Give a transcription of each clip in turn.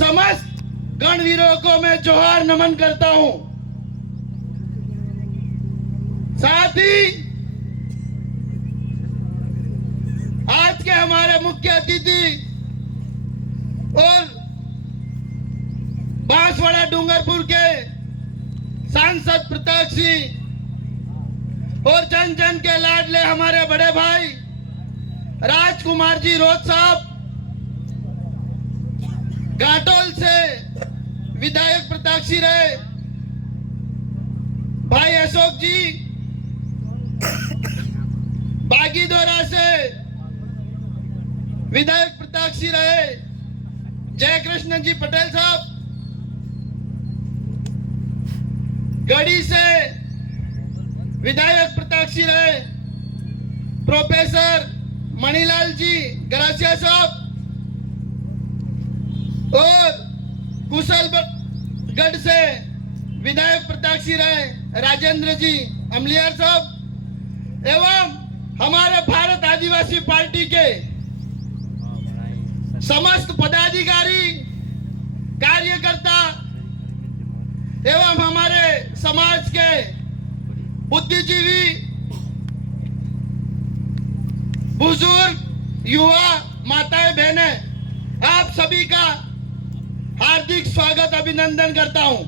समस्त गणवीरों को मैं जोहार नमन करता हूं। साथ ही आज के हमारे मुख्य अतिथि और बांसवाड़ा डूंगरपुर के सांसद प्रताप सिंह और जन जन के लाडले हमारे बड़े भाई राजकुमार जी रोज साहब, घाटोल से विधायक प्रताप सिंह रहे, भाई अशोक जी बागीदोरा से विधायक प्रताप सिंह रहे, जयकृष्ण जी पटेल साहब गढ़ी से विधायक प्रताप सिंह रहे, प्रोफेसर मणिलाल जी गरासिया साहब और कुशलगढ़ से विधायक प्रताप सिंह रहे, राजेंद्र जी अमलियार साहब एवं हमारे भारत आदिवासी पार्टी के समस्त पदाधिकारी, कार्यकर्ता एवं हमारे समाज के बुद्धिजीवी, बुजुर्ग, युवा, माताएं, बहनें, आप सभी का हार्दिक स्वागत अभिनंदन करता हूं।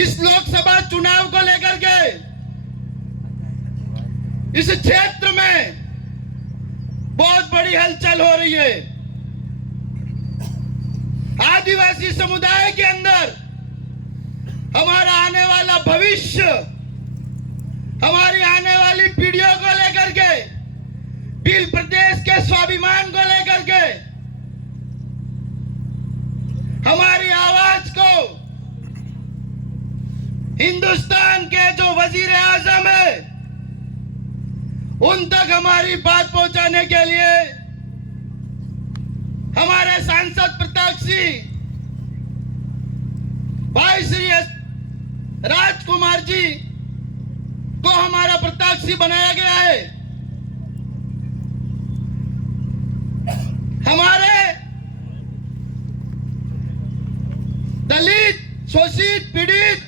इस लोकसभा चुनाव को लेकर के इस क्षेत्र में बहुत बड़ी हलचल हो रही है। आदिवासी समुदाय के अंदर हमारा आने वाला भविष्य, हमारी आने वाली पीढ़ियों को लेकर के, भील प्रदेश के स्वाभिमान को लेकर के हमारी आवाज को हिंदुस्तान के जो वजीर आजम है उन तक हमारी बात पहुंचाने के लिए हमारे सांसद प्रताप सिंह, भाई श्री राजकुमार जी को हमारा प्रताप सिंह बनाया गया है। हमारे दलित, शोषित, पीड़ित,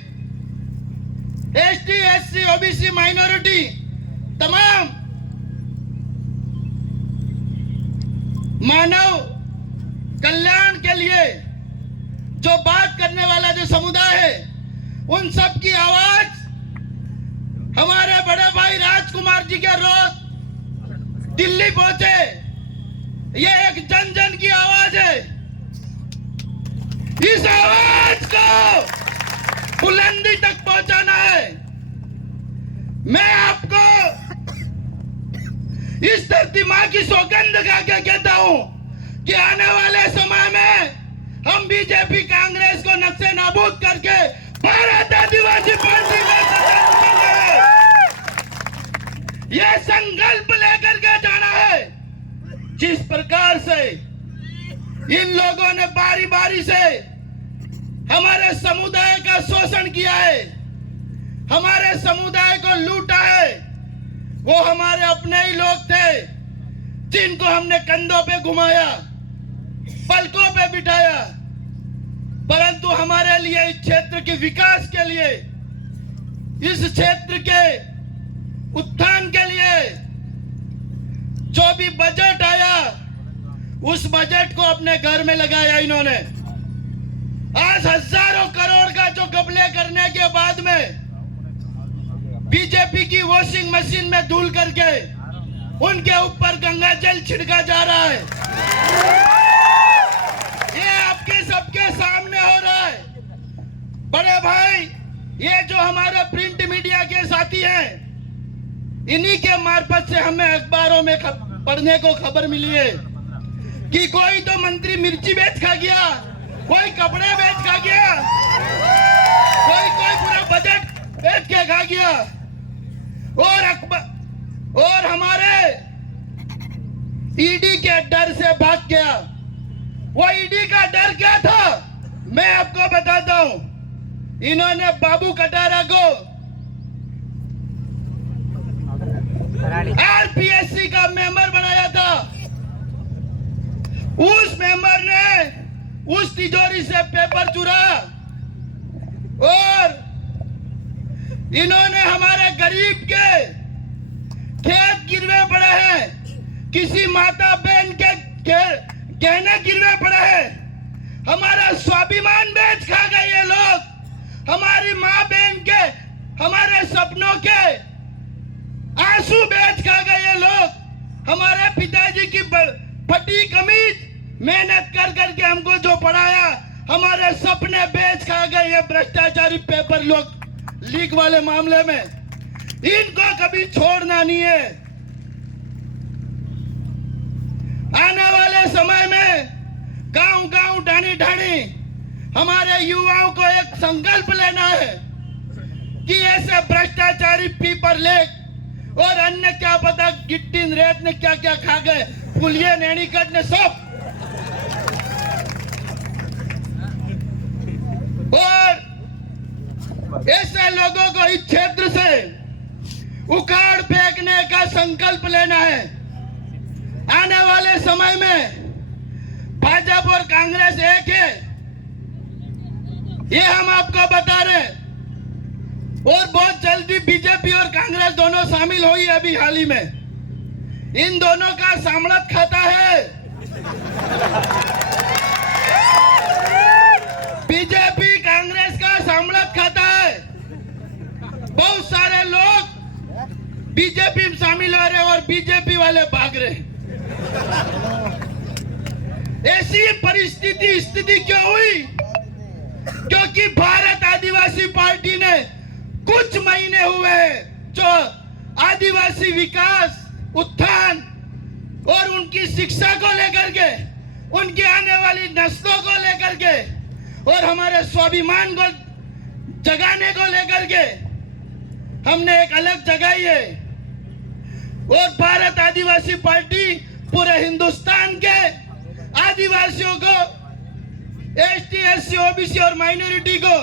एसटी, एससी, ओबीसी, माइनॉरिटी तमाम मानव कल्याण के लिए जो बात करने वाला जो समुदाय है उन सब की आवाज हमारे बड़े भाई राजकुमार जी के रोज दिल्ली पहुंचे। ये एक जन जन की आवाज है। इस आवाज को बुलंदी तक पहुंचाना है। मैं आपको इस धरती मां की सौगंध खा के कहता हूं कि आने वाले समय में हम बीजेपी कांग्रेस को नक्शे नाबूद करके भारत आदिवासी पार्टी में सत्ता में ये संकल्प लेकर के जाना है। जिस प्रकार से इन लोगों ने बारी बारी से हमारे समुदाय का शोषण किया है, हमारे समुदाय को लूटा है, वो हमारे अपने ही लोग थे जिनको हमने कंधों पे घुमाया, पलकों पे बिठाया। परंतु हमारे लिए इस क्षेत्र के विकास के लिए, इस क्षेत्र के उत्थान के लिए जो भी बजट आया उस बजट को अपने घर में लगाया इन्होंने। आज हजारों करोड़ का जो घपले करने के बाद में बीजेपी की वॉशिंग मशीन में धुल करके उनके ऊपर गंगा जल छिड़का जा रहा है। ये आपके सबके सामने हो रहा है। बड़े भाई, ये जो हमारे प्रिंट मीडिया के साथी हैं, इन्हीं के मार्फत से हमें अखबारों में पढ़ने को खबर मिली है कि कोई तो मंत्री मिर्ची बेच खा गया, कोई कपड़े बेच खा गया, कोई पूरा बजट बेच के खा गया और हमारे ईडी के डर से भाग गया। वो ईडी का डर क्या था मैं आपको बताता हूं। इन्होंने बाबू कटारा को आरपीएससी का मेंबर बनाया था। उस तिजोरी से पेपर चुरा और इन्होंने हमारे गरीब के खेत गिरवे पड़े हैं, किसी माता बहन के गहने गिरवे पड़े हैं, हमारा स्वाभिमान बेच खा गए ये लोग, हमारी माँ बहन के, हमारे सपनों के आंसू बेच खा गए ये लोग, हमारे पिताजी की फटी कमीज मेहनत कर करके हमको जो पढ़ाया, हमारे सपने बेच खा गए ये भ्रष्टाचारी पेपर लीक वाले मामले में। इनको कभी छोड़ना नहीं है। आने वाले समय में गांव गांव ढाणी ढाणी हमारे युवाओं को एक संकल्प लेना है कि ऐसे भ्रष्टाचारी पेपर लीक और अन्य क्या पता गिट्टी रेत ने क्या क्या खा गए, पुलिया नैनीकट ने सब, और ऐसे लोगों को इस क्षेत्र से उखाड़ फेंकने का संकल्प लेना है। आने वाले समय में भाजपा और कांग्रेस एक है, ये हम आपको बता रहे हैं, और बहुत जल्दी बीजेपी और कांग्रेस दोनों शामिल हुई अभी हाल ही में। इन दोनों का सामलत खाता है। बीजेपी कांग्रेस का सामलत खाता है। बहुत सारे लोग बीजेपी में शामिल हो रहे और बीजेपी वाले भाग रहे। ऐसी स्थिति क्यों हुई? क्योंकि भारत आदिवासी पार्टी ने कुछ महीने हुए जो आदिवासी विकास, उत्थान और उनकी शिक्षा को लेकर के, उनकी आने वाली नस्लों को लेकर के और हमारे स्वाभिमान को जगाने को लेकर के हमने एक अलग जगाई है। और भारत आदिवासी पार्टी पूरे हिंदुस्तान के आदिवासियों को, एसटी, एससी, ओबीसी और माइनॉरिटी को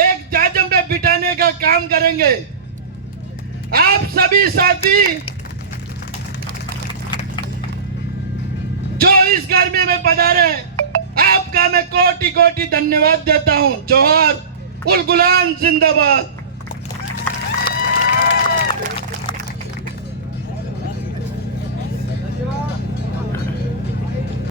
एक जाजम पे बिठाने का काम करेंगे। आप सभी साथी जो इस गर्मी में पधारे, आपका मैं कोटि कोटि धन्यवाद देता हूं। जोहार, उल गुलाम जिंदाबाद।